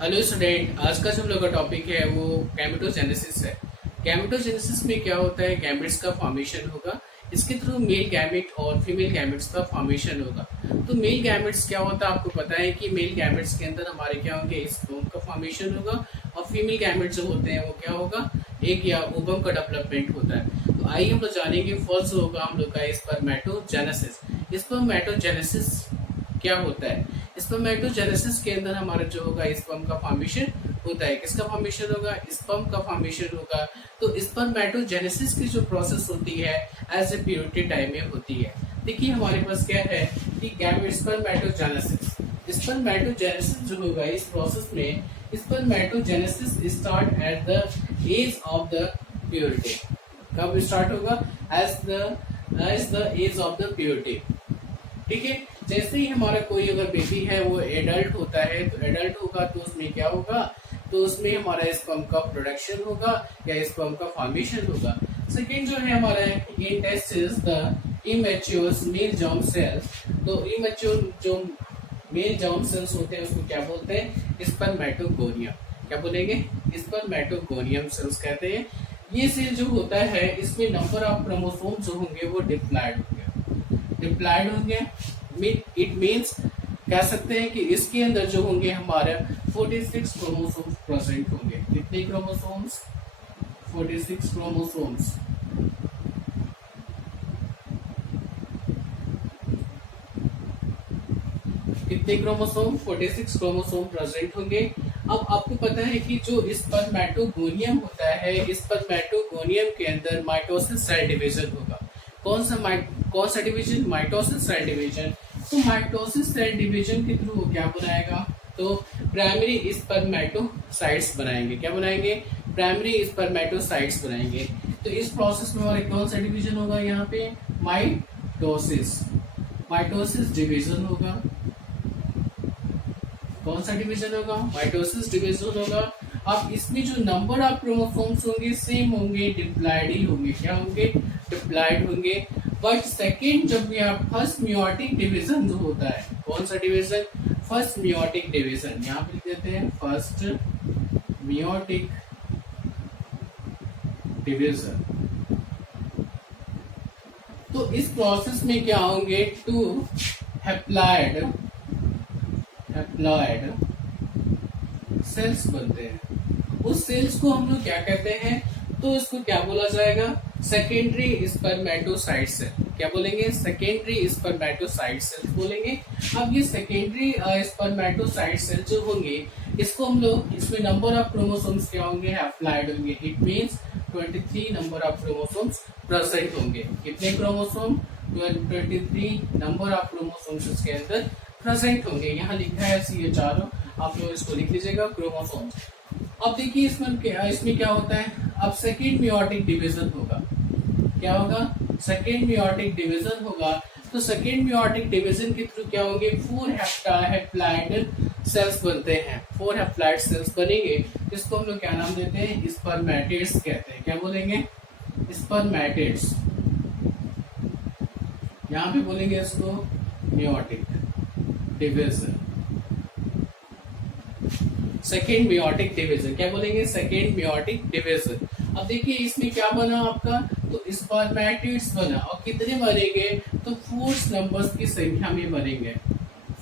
Hello student, आज का जो हम लोग का टॉपिक है वो गैमेटोजेनेसिस है। गैमेटोजेनेसिस में क्या होता है? गैमेट्स का फॉर्मेशन होगा। इसके थ्रू मेल गैमेट और फीमेल गैमेट्स का फॉर्मेशन होगा। तो मेल गैमेट्स क्या होता है आपको पता है कि मेल गैमेट्स के अंदर हमारे क्या होंगे, स्पर्म का फॉर्मेशन होगा। और फीमेल गैमेट जो होते हैं वो क्या होगा, एक या ओवम का डेवलपमेंट होता है। तो आइए हम लोग जानेंगे फर्स्ट होगा हम लोग का स्पर्मेटोजेनेसिस। स्पर्मेटोजेनेसिस क्या होता है? स्पर्मेटोजेनेसिस के अंदर हमारा जो होगा स्पर्म का फॉर्मेशन होता है। किसका फॉर्मेशन होगा? स्पर्म का फॉर्मेशन होगा। तो स्पर्मेटोजेनेसिस की जो प्रोसेस होती है एज ए प्यूरिटी टाइम में होती है। देखिए हमारे पास क्या है कि स्पर्मेटोजेनेसिस जो होगा इस प्रोसेस में spermatogenesis start at the age of the puberty. कब स्टार्ट होगा? As the age of the puberty. ठीक है। जैसे ही हमारा कोई अगर बेबी है वो एडल्ट होता है, तो एडल्ट होगा तो उसमें क्या होगा, तो उसमें हमारा स्पर्म का प्रोडक्शन होगा या स्पर्म का फॉर्मेशन होगा। सेकेंड जो है हमारा in testis the immature male germ cells. तो इमेच्योर जो मेल जर्म सेल्स होते हैं उसको क्या बोलते हैं? स्पर्मेटोगोनियम। क्या बोलेंगे? स्पर्मेटोगोनियम सेल्स कहते हैं। ये सेल जो होता है इसमें नंबर ऑफ क्रोमोसोम जो होंगे वो डिप्लॉयड होंगे। इट मीन्स कह सकते हैं कि इसके अंदर जो होंगे हमारे 46 क्रोमोसोम्स प्रेजेंट होंगे। कितने क्रोमोसोम्स? 46 क्रोमोसोम्स। कितने क्रोमोसोम? 46 क्रोमोसोम प्रेजेंट होंगे। अब आपको पता है कि जो स्पर्मेटोगोनियम होता है, स्पर्मेटोगोनियम के अंदर माइटोसिस सेल डिवीजन होगा। कौन सा डिवीजन? Mitosis cell division. तो माइटोसिस सेल डिवीजन के थ्रू क्या बनाएगा? तो प्राइमरी स्पर्मेटोसाइट्स बनाएंगे। क्या बनाएंगे? प्राइमरी स्पर्मेटोसाइट्स बनाएंगे। तो इस प्रोसेस में हमारे कौन सा डिवीजन होगा? यहाँ पे माइटोसिस डिवीजन होगा। कौन सा डिवीजन होगा? माइटोसिस डिवीजन होगा। अब इसमें जो नंबर ऑफ क्रोमोसोम्स होंगे सेम होंगे, डिप्लॉयड ही होंगे। क्या होंगे? डिप्लॉयड होंगे। बट सेकेंड जब यहाँ फर्स्ट मियोटिक डिवीजन जो होता है, कौन सा डिवीजन? First meiotic division. यहाँ पे लिख देते हैं फर्स्ट मियोटिक डिवीजन। तो इस प्रोसेस में क्या होंगे? टू हैप्लॉयड सेल्स बनते हैं। उस सेल्स को हम लोग क्या कहते हैं? तो इसको क्या बोला जाएगा? Secondary spermatocyte cell. क्या बोलेंगे? सेकेंडरी स्पर्मेटोसाइट सेल बोलेंगे। अब ये सेकेंडरी स्पर्मेटोसाइट सेल जो होंगे इसको हम लोग, इसमें नंबर ऑफ क्रोमोसोम्स क्या होंगे? हैप्लॉयड होंगे। It means 23 number of chromosomes present होंगे। कितने क्रोमोसोम? 23 नंबर ऑफ क्रोमोसोम्स इसके अंदर प्रेजेंट होंगे। यहाँ लिखा है ये चारों, आप लोग इसको लिख लीजिएगा, क्रोमोसोम्स। अब देखिए इसमें क्या होता है? अब सेकेंड मियोटिक डिवीजन होगा। क्या होगा? सेकेंड मियोटिक डिवीजन होगा। तो सेकेंड मियोटिक डिवीजन के थ्रू क्या होंगे? 4 हैप्लॉयड सेल्स बनते हैं। 4 हैप्लॉयड सेल्स बनेंगे। इसको हम लोग क्या नाम देते हैं? स्पर्मेटिड्स कहते हैं। क्या बोलेंगे? स्पर्मेटिड्स। यहाँ पे बोलेंगे इसको meiotic division. Second meiotic division. क्या बोलेंगे? Second meiotic division. अब देखिए इसमें क्या बना आपका? तो स्पर्मेटिड्स बना। और कितने बनेंगे? तो 4 नंबर्स की संख्या में बनेंगे।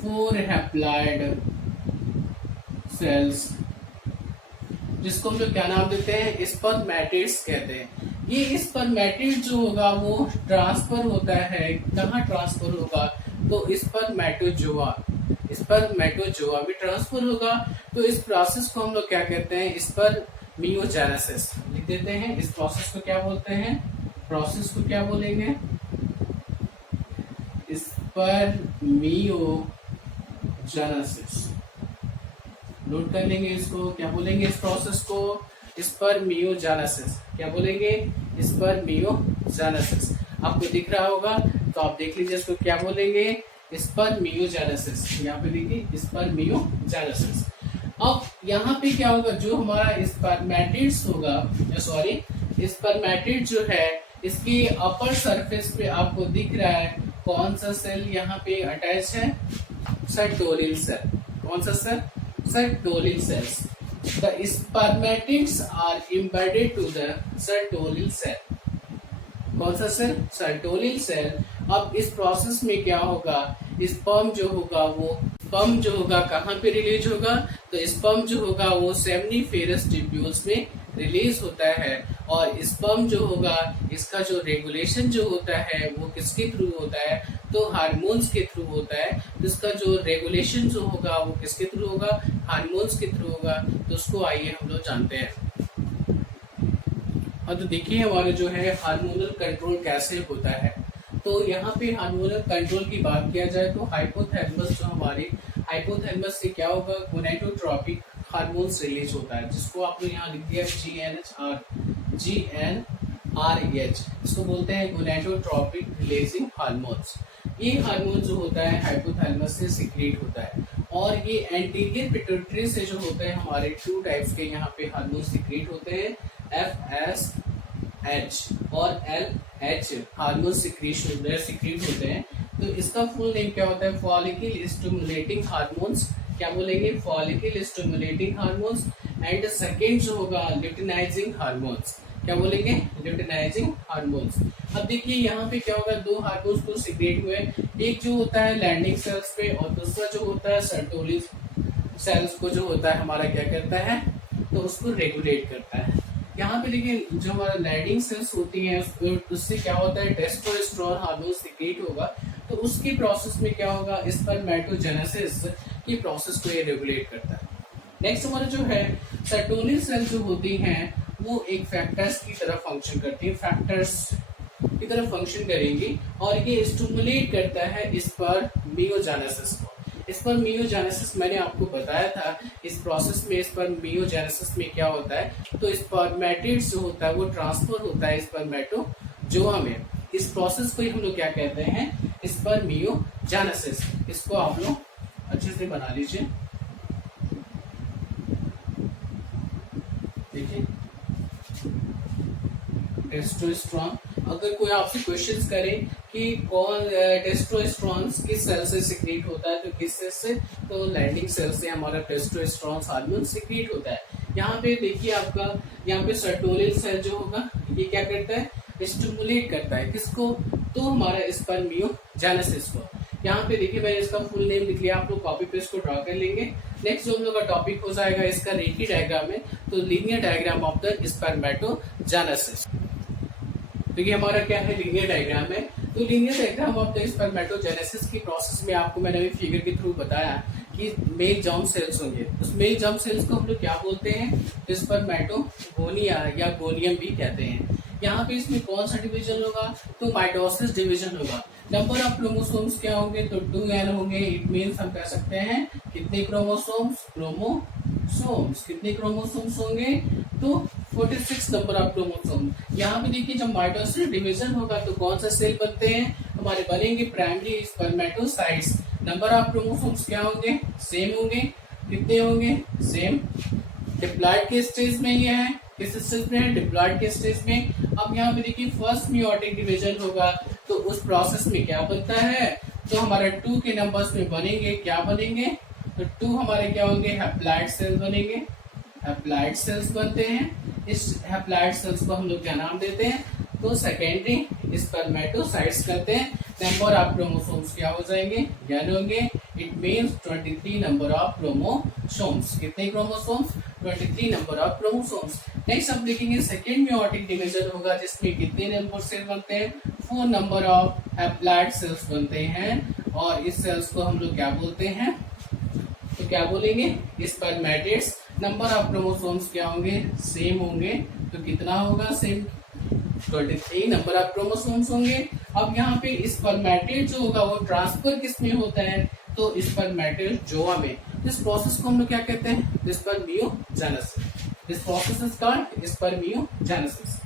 4 हैप्लॉयड सेल्स, जिसको हम लोग क्या नाम देते हैं? स्पर्मेटिड्स कहते हैं। ये स्पर्मेटिड जो होगा वो ट्रांसफर होता है। कहाँ ट्रांसफर होगा? तो स्पर्मेटोजोआ में ट्रांसफर होगा। तो इस प्रोसेस को हम लोग क्या कहते हैं? स्पर्मियोजेनेसिस लिख देते हैं। इस प्रोसेस को क्या बोलते हैं? प्रोसेस को क्या बोलेंगे? स्पर्मियोजेनेसिस। नोट कर लेंगे इसको। क्या बोलेंगे इस प्रोसेस को? स्पर्मियोजेनेसिस। क्या बोलेंगे? स्पर्मियोजेनेसिस। आपको दिख रहा होगा तो आप देख लीजिए इसको क्या बोलेंगे? स्पर्मियोजेनेसिस। यहाँ पे देखिए स्पर्मियोजेनेसिस। अब यहाँ पे क्या होगा? जो हमारा स्पर्मेटिड्स होगा, स्पर्मेटिड जो है इसकी अपर सरफेस पे आपको दिख रहा है कौन सा सेल यहाँ पे अटैच है? सर्टोरियल सेल। कौन सा cell? Sertolin cells. The spermatids are embedded to the sertolin cell. कौन सा सेल? सर्टोलिन सेल. अब इस प्रोसेस में क्या होगा, स्पर्म जो होगा वो स्पर्म जो होगा कहाँ पे रिलीज होगा, तो स्पर्म जो होगा वो सेमनीफेरस ट्यूब्यूल्स में रिलीज होता है. और स्पर्म जो होगा इसका जो रेगुलेशन जो होता है वो किसके थ्रू होता है, तो हार्मोन्स के थ्रू होता है. तो इसका जो रेगुलेशन जो होगा वो किसके थ्रू होगा, हार्मोन्स के थ्रू होगा. तो उसको आइए हम लोग जानते हैं. हाँ, तो देखिए हमारा जो है हार्मोनल कंट्रोल कैसे होता है. तो यहाँ पे हार्मोनल कंट्रोल की बात किया जाए तो हाइपोथैलेमस जो हमारे हाइपोथैलेमस से क्या होगा, गोनेडोट्रोपिक हार्मोन्स रिलीज होता है, जिसको आपने यहाँ लिख दिया GnRH. इसको बोलते हैं गोनेडोट्रोपिक रिलीजिंग हार्मोन्स. ये हार्मोन जो होता है हाइपोथैलेमस से सिक्रेट होता है. और ये एंटीरियर पिट्यूटरी से जो होते हैं हमारे 2 टाइप्स के यहाँ पे हार्मोन सिक्रेट होते हैं, FSH और LH हार्मोन सिक्रेट होते हैं. तो इसका फुल नेम क्या होता है, फॉलिकल स्टिमुलेटिंग हार्मोन्स. क्या बोलेंगे, follicle stimulating hormones. And second जो होगा ल्यूटिनाइजिंग हार्मोन्स. क्या बोलेंगे, ल्यूटिनाइजिंग हार्मोन्स. अब देखिए यहाँ पे क्या होगा, 2 हार्मोन्स तो सिक्रेट हुए. एक जो होता है लैंडिंग सेल्स पे और दूसरा जो होता है सर्टोलिन सेल्स को जो होता है हमारा क्या करता है, तो उसको रेगुलेट करता है. यहाँ पे देखिए जो हमारा लैंडिंग सेल्स होती हैं उससे क्या होता है, टेस्टोस्टेरोन हार्मोन सिक्रेट होगा. तो उसकी प्रोसेस में क्या होगा, स्पर्मेटोजेनेसिस की प्रोसेस को ये रेगुलेट करता है. नेक्स्ट हमारा जो है सर्टोलिन सेल जो होती हैं वो एक फैक्टर्स की तरह फंक्शन करती है, फैक्टर्स की तरह फंक्शन करेंगी. और ये स्टिमुलेट करता है स्पर्मियोजेनेसिस को. स्पर्मियोजेनेसिस मैंने आपको बताया था. इस प्रोसेस में स्पर्मियोजेनेसिस में क्या होता है, तो स्पर्मेटिड्स जो होता है वो ट्रांसफर होता है स्पर्मेटोजोआ में. इस प्रोसेस को ही हम लोग क्या कहते हैं, स्पर्मियोजेनेसिस. इसको आप लोग अच्छे से बना लीजिए. देखिए टेस्टोस्टेरोन. अगर कोई आपसे क्वेश्चंस करे कि कौन टेस्टोस्टेरोन किस सेल से सिक्रेट होता है, तो किस सेल से, तो लैंडिंग सेल से हमारा टेस्टोस्टेरोन हार्मोन सिक्रेट होता है. यहाँ पे देखिए आपका यहाँ पे सर्टोलिन सेल जो होगा ये क्या करता है, स्टिमुलेट करता है किसको, तो हमारा स्पर्मियोजेनेसिस को. यहाँ पे देखिए मैंने इसका फुल नेम लिख लिया, आप लोग कॉपी पेस्ट को ड्रॉ कर लेंगे. नेक्स्ट जो हम लोग का टॉपिक हो जाएगा इसका रेकी डायग्राम में, तो linear diagram of the spermatogenesis. तो ये हमारा क्या है, लीनियर डायग्राम है. तो linear diagram of the spermatogenesis की प्रोसेस में आपको मैंने अभी फिगर के थ्रू बताया कि मेल जर्म सेल्स होंगे. उस मेल जर्म सेल्स को हम लोग क्या बोलते हैं, स्पर्मेटोगोनिया या गोनियम भी कहते हैं. यहाँ पे इसमें कौन सा डिवीजन होगा, तो माइटोसिस डिवीजन होगा. नंबर ऑफ क्रोमोसोम्स क्या होंगे, तो 2n होंगे. इट मीन्स हम कह सकते हैं कितने क्रोमोसोम्स, कितने क्रोमोसोम्स होंगे, तो 46 नंबर ऑफ क्रोमोसोम. यहाँ पे देखिए जब माइटोसिस डिवीजन होगा तो कौन सा सेल बनते हैं, हमारे बनेंगे primary spermatocytes. Number of chromosomes क्या होंगे, सेम होंगे. कितने होंगे, सेम. डिप्लॉइड के स्टेज में ये है, किस स्टेज में है, डिप्लॉइड के स्टेज में. अब यहाँ पे देखिए फर्स्ट मियोटिक डिवीजन होगा तो उस प्रोसेस में क्या बनता है, तो हमारे 2 के नंबर्स में बनेंगे, क्या बनेंगे, तो 2 हमारे क्या होंगे, हैप्लॉइड सेल्स बनेंगे. हैप्लॉइड सेल्स बनते हैं. इस हैप्लॉइड सेल्स को हम लोग क्या नाम देते हैं, तो सेकेंडरी स्पर्मेटोसाइट्स करते हैं. नंबर ऑफ क्रोमोसोम्स क्या हो जाएंगे, n होंगे. It means 23 number of chromosomes. कितने chromosomes, 23 number of chromosomes. Next हम देखेंगे सेकेंड मियोटिक डिवीजन होगा जिसमें कितने नंबर सेल बनते हैं, 4 नंबर ऑफ हैप्लॉइड सेल्स बनते हैं. और इस सेल्स को हम लोग क्या बोलते हैं, तो क्या बोलेंगे, स्पर्मेटिड्स. नंबर ऑफ क्रोमोसोम्स क्या होंगे, सेम होंगे. तो कितना होगा, सेम 23 नंबर ऑफ क्रोमोसोम्स होंगे. अब यहाँ पे स्पर्मेटिड जो होगा वो ट्रांसफर किस में होता है, तो स्पर्मेटोजोआ में. इस प्रोसेस को हम लोग क्या कहते हैं, spermiogenesis. This process is called spermiogenesis.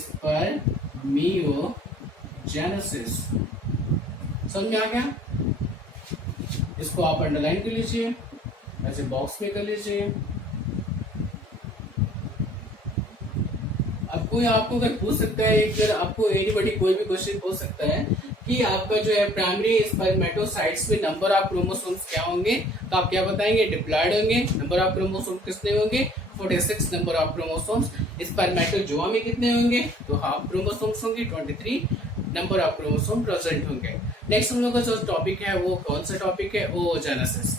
Spermiogenesis समझ में आ गया. इसको आप अंडरलाइन कर लीजिए, ऐसे बॉक्स में कर लीजिए. अब कोई आपको अगर पूछ सकता है, अगर आपको एनीबॉडी कोई भी क्वेश्चन पूछ सकता है कि आपका जो है प्राइमरी स्पर्मेटोसाइट्स में नंबर ऑफ क्रोमोसोम्स क्या होंगे, तो आप क्या बताएंगे, डिप्लॉयड होंगे। नंबर ऑफ क्रोमोसोम कितने होंगे, 46 नंबर ऑफ क्रोमोसोम्स। स्पर्मेटोजोआ में कितने होंगे, तो हाफ क्रोमोसोम्स होंगे, 23 नंबर ऑफ क्रोमोसोम प्रेजेंट होंगे। नेक्स्ट हम लोग का जो टॉपिक है वो कौन सा टॉपिक है, ओजेनेसिस।